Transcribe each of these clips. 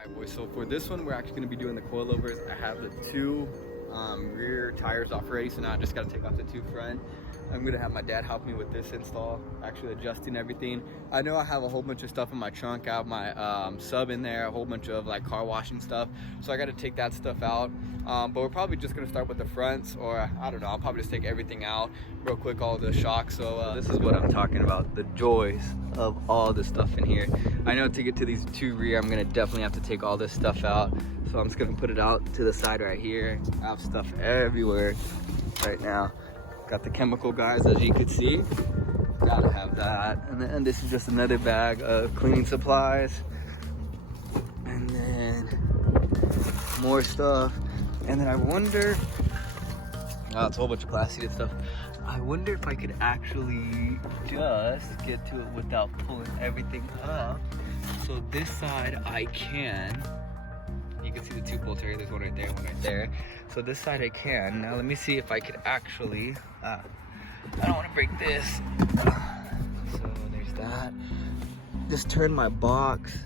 Alright boys, so for this one we're actually going to be doing the coilovers. I have the two rear tires off already, so now I just got to take off the two front. I'm going to have my dad help me with this install, actually adjusting everything. I know I have a whole bunch of stuff in my trunk. I have my sub in there, a whole bunch of like car washing stuff, so I got to take that stuff out. But we're probably just going to start with the fronts, or I don't know, I'll probably just take everything out real quick, all the shocks. So this is what I'm talking about, the joys of all the stuff in here. I know to get to these two rear, I'm going to definitely have to take all this stuff out. So I'm just going to put it out to the side right here. I have stuff everywhere right now. Got the chemical guys, as you can see. Gotta have that. And then this is just another bag of cleaning supplies. And then more stuff. And then I wonder, oh, it's a whole bunch of plastic stuff. I wonder if I could actually just get to it without pulling everything up. So this side I can. You can see the two bolts right here. There's one right there, one right there. So this side I can. Now let me see if I could actually, I don't want to break this. So there's that. Just turn my box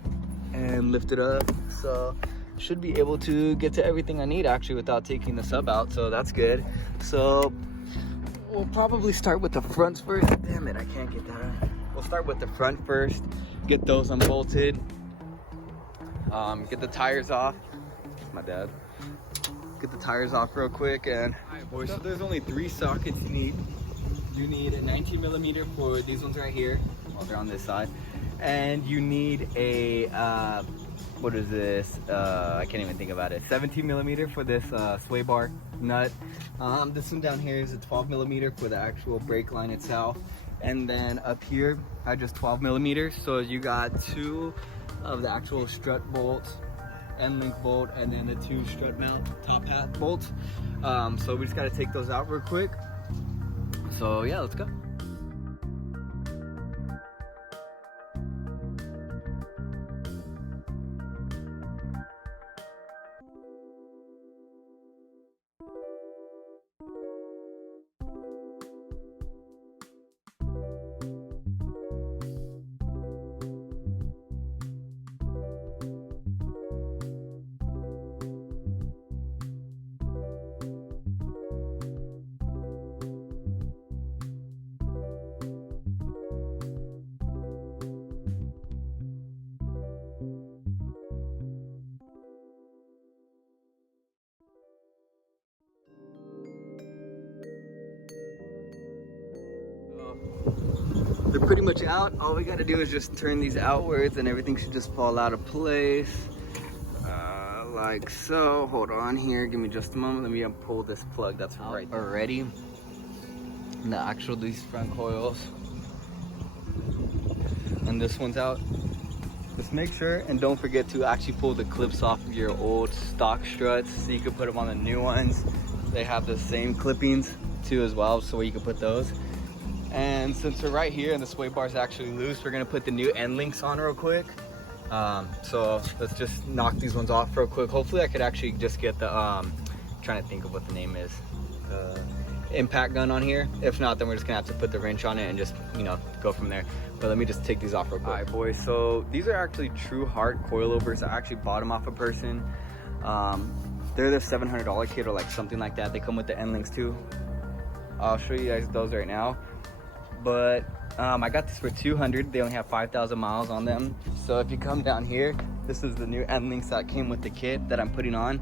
and lift it up. So should be able to get to everything I need actually without taking the sub out. So that's good. So we'll probably start with the fronts first. Damn it, I can't get that. We'll start with the front first. Get those unbolted. Get the tires off. My dad. Get the tires off real quick. And alright boys, so there's only 3 sockets you need. You need a 19mm for these ones right here. Well, they're on this side. And you need a what is this? I can't even think about it. 17mm for this sway bar nut. This one down here is a 12mm for the actual brake line itself. And then up here I just 12mm. So you got 2 of the actual strut bolts, end link bolt, and then the 2 strut mount top hat bolts. So we just got to take those out real quick. So yeah, let's go. They're pretty much out. All we got to do is just turn these outwards and everything should just fall out of place. Like so. Hold on here. Give me just a moment. Let me pull this plug that's right already. And the actual, these front coils. And this one's out. Just make sure and don't forget to actually pull the clips off of your old stock struts so you can put them on the new ones. They have the same clippings too as well, so where you can put those. And since we're right here and the sway bar is actually loose, we're gonna put the new end links on real quick. So let's just knock these ones off real quick. Hopefully I could actually just get the, trying to think of what the name is, impact gun on here. If not, then we're just gonna have to put the wrench on it and just, you know, go from there. But let me just take these off real quick. All right boys, so these are actually Truhart Coilovers. I actually bought them off a person. They're the $700 kit or like something like that. They come with the end links too. I'll show you guys those right now. But I got this for $200. They only have 5,000 miles on them. So if you come down here, this is the new end links that came with the kit that I'm putting on.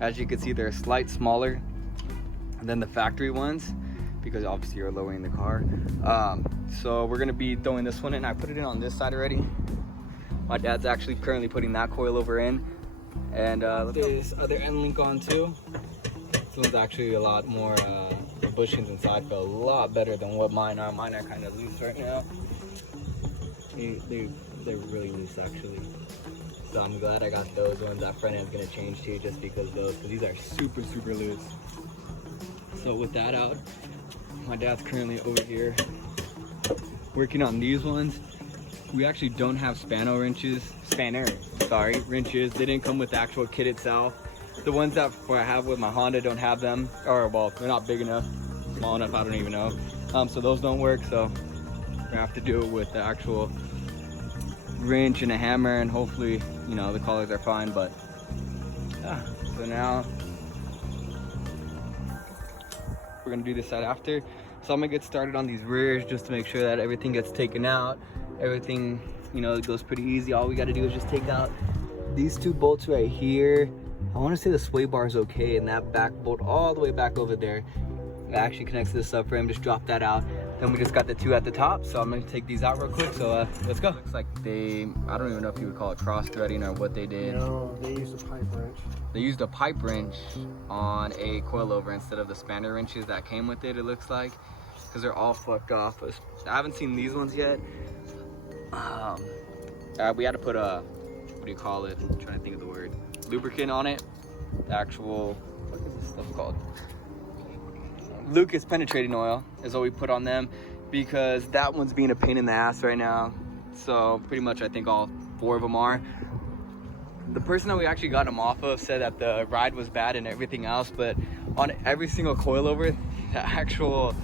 As you can see, they're slightly smaller than the factory ones because obviously you're lowering the car. So we're gonna be throwing this one in. I put it in on this side already. My dad's actually currently putting that coilover in. And let's get this other end link on too. This one's actually a lot more, the bushings inside feel a lot better than what mine are. Mine are kind of loose right now. They're really loose actually. So I'm glad I got those ones. That front end's gonna change too just because these are super, super loose. So with that out, my dad's currently over here working on these ones. We actually don't have spanner wrenches. Wrenches. They didn't come with the actual kit itself. The ones that I have with my Honda don't have them, or well, they're not big enough, small enough, I don't even know. So those don't work, so I have to do it with the actual wrench and a hammer, and hopefully, you know, the collars are fine. But yeah, so now we're gonna do this side after. So I'm gonna get started on these rears just to make sure that everything gets taken out. Everything, you know, it goes pretty easy. All we gotta do is just take out these 2 bolts right here. I wanna say the sway bar is okay, and that back bolt all the way back over there, it actually connects to the subframe. Just drop that out. Then we just got the 2 at the top, so I'm gonna take these out real quick. So let's go. Looks like they, I don't even know if you would call it cross threading or what they did. No, they used a pipe wrench. They used a pipe wrench on a coilover instead of the spanner wrenches that came with it, it looks like, because they're all fucked off. I haven't seen these ones yet. We had to put a, what do you call it? I'm trying to think of the word. Lubricant on it. The actual, what is this stuff called? Lucas penetrating oil is what we put on them, because that one's being a pain in the ass right now. So pretty much I think all 4 of them are. The person that we actually got them off of said that the ride was bad and everything else, but on every single coilover, the actual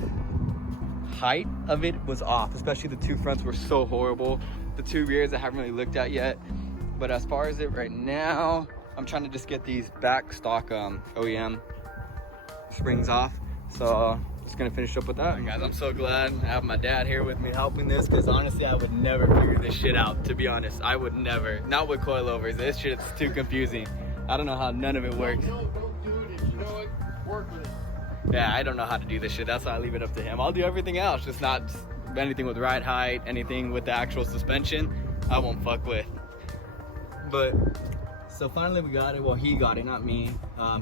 height of it was off. Especially the 2 fronts were so horrible. The 2 rears I haven't really looked at yet. But as far as it right now, I'm trying to just get these back stock OEM springs off. So just gonna finish up with that. And guys, I'm so glad I have my dad here with me helping this, because honestly I would never figure this shit out, to be honest. I would never, not with coilovers. This shit's too confusing. I don't know how none of it works. Don't do it if you know it, work with it. Yeah, I don't know how to do this shit. That's why I leave it up to him. I'll do everything else, just not anything with ride height, anything with the actual suspension, I won't fuck with. But so finally we got it. Well, he got it, not me.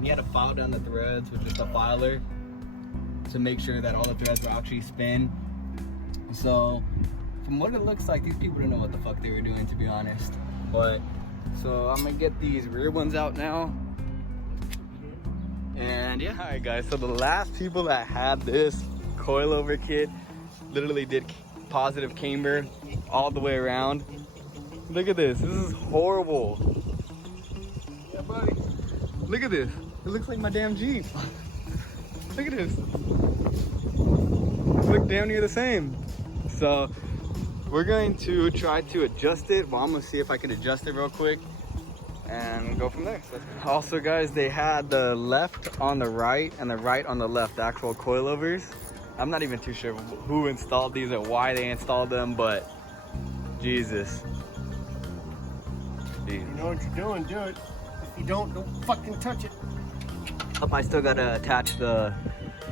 He had to file down the threads with just a filer to make sure that all the threads were actually spin. So from what it looks like, these people didn't know what the fuck they were doing, to be honest. But so I'm gonna get these rear ones out now. And yeah, all right guys, so the last people that had this coilover kit literally did positive camber all the way around. Look at this, this is horrible. Yeah, buddy, look at this. It looks like my damn Jeep. Look at this. They look damn near the same. So we're going to try to adjust it. Well, I'm gonna see if I can adjust it real quick and go from there. So, also guys, they had the left on the right and the right on the left, the actual coilovers. I'm not even too sure who installed these or why they installed them, but Jesus. You know what you're doing, do it. If you don't fucking touch it. I still gotta attach the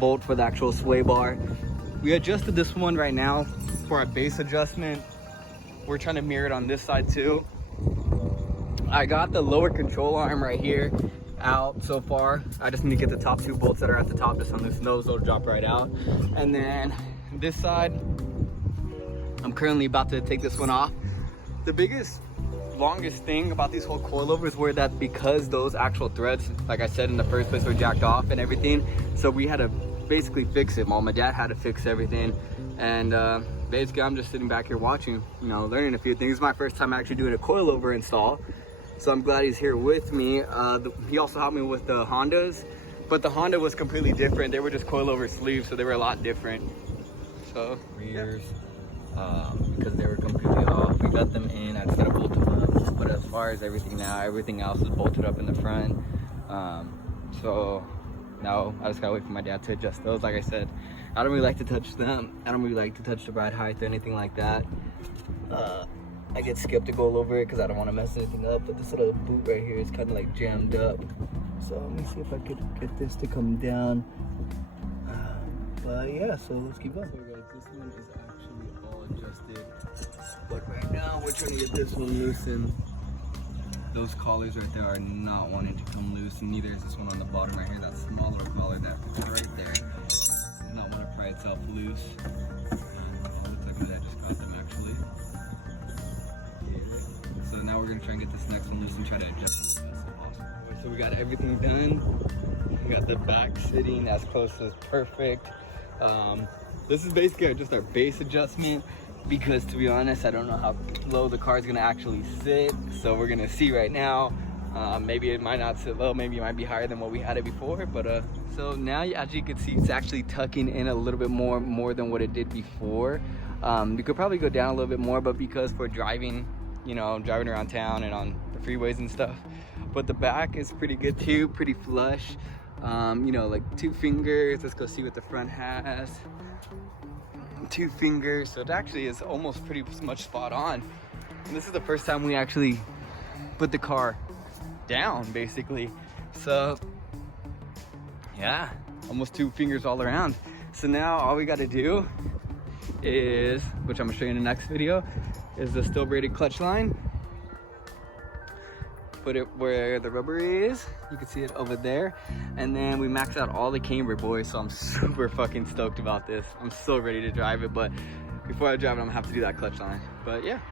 bolt for the actual sway bar. We adjusted this one right now for our base adjustment. We're trying to mirror it on this side too. I got the lower control arm right here out so far. I just need to get the top 2 bolts that are at the top just unloosen those. They'll drop right out. And then this side, I'm currently about to take this one off. The biggest, longest thing about these whole coilovers were that because those actual threads, like I said in the first place, were jacked off and everything, so we had to basically fix it. My dad had to fix everything, and basically I'm just sitting back here watching, you know, learning a few things. It's my first time actually doing a coilover install, so I'm glad he's here with me. He also helped me with the Hondas, but the Honda was completely different. They were just coilover sleeves, so they were a lot different. So rears, because they were completely off, we got them in. I just gotta bolt them up. But as far as everything now, everything else is bolted up in the front. So now I just gotta wait for my dad to adjust those. Like I said, I don't really like to touch them. I don't really like to touch the ride height or anything like that. I get skeptical over it because I don't want to mess anything up, but this little boot right here is kind of like jammed up. So let me see if I could get this to come down. But yeah, so let's keep going. So guys, this one is actually all adjusted, but right now we're trying to get this one loosened. Those collars right there are not wanting to come loose, and neither is this one on the bottom right here. That smaller collar that's right there does not want to pry itself loose. Looks like my dad just got them actually. So now we're gonna try and get this next one loose and try to adjust it as best as possible. So we got everything done. We got the back sitting as close as perfect. This is basically just our base adjustment, because to be honest, I don't know how low the car is gonna actually sit. So we're gonna see right now. Maybe it might not sit low, maybe it might be higher than what we had it before, but so now as you can see, it's actually tucking in a little bit more than what it did before. You could probably go down a little bit more, but because we're driving you know, driving around town and on the freeways and stuff. But the back is pretty good too, pretty flush. You know, like 2 fingers. Let's go see what the front has. 2 fingers, so it actually is almost pretty much spot on. And this is the first time we actually put the car down, basically. So yeah, almost 2 fingers all around. So now all we got to do is, which I'm gonna show you in the next video, is the still braided clutch line. Put it where the rubber is. You can see it over there. And then we max out all the camber, boys. So I'm super fucking stoked about this. I'm so ready to drive it, but before I drive it, I'm gonna have to do that clutch line. But yeah,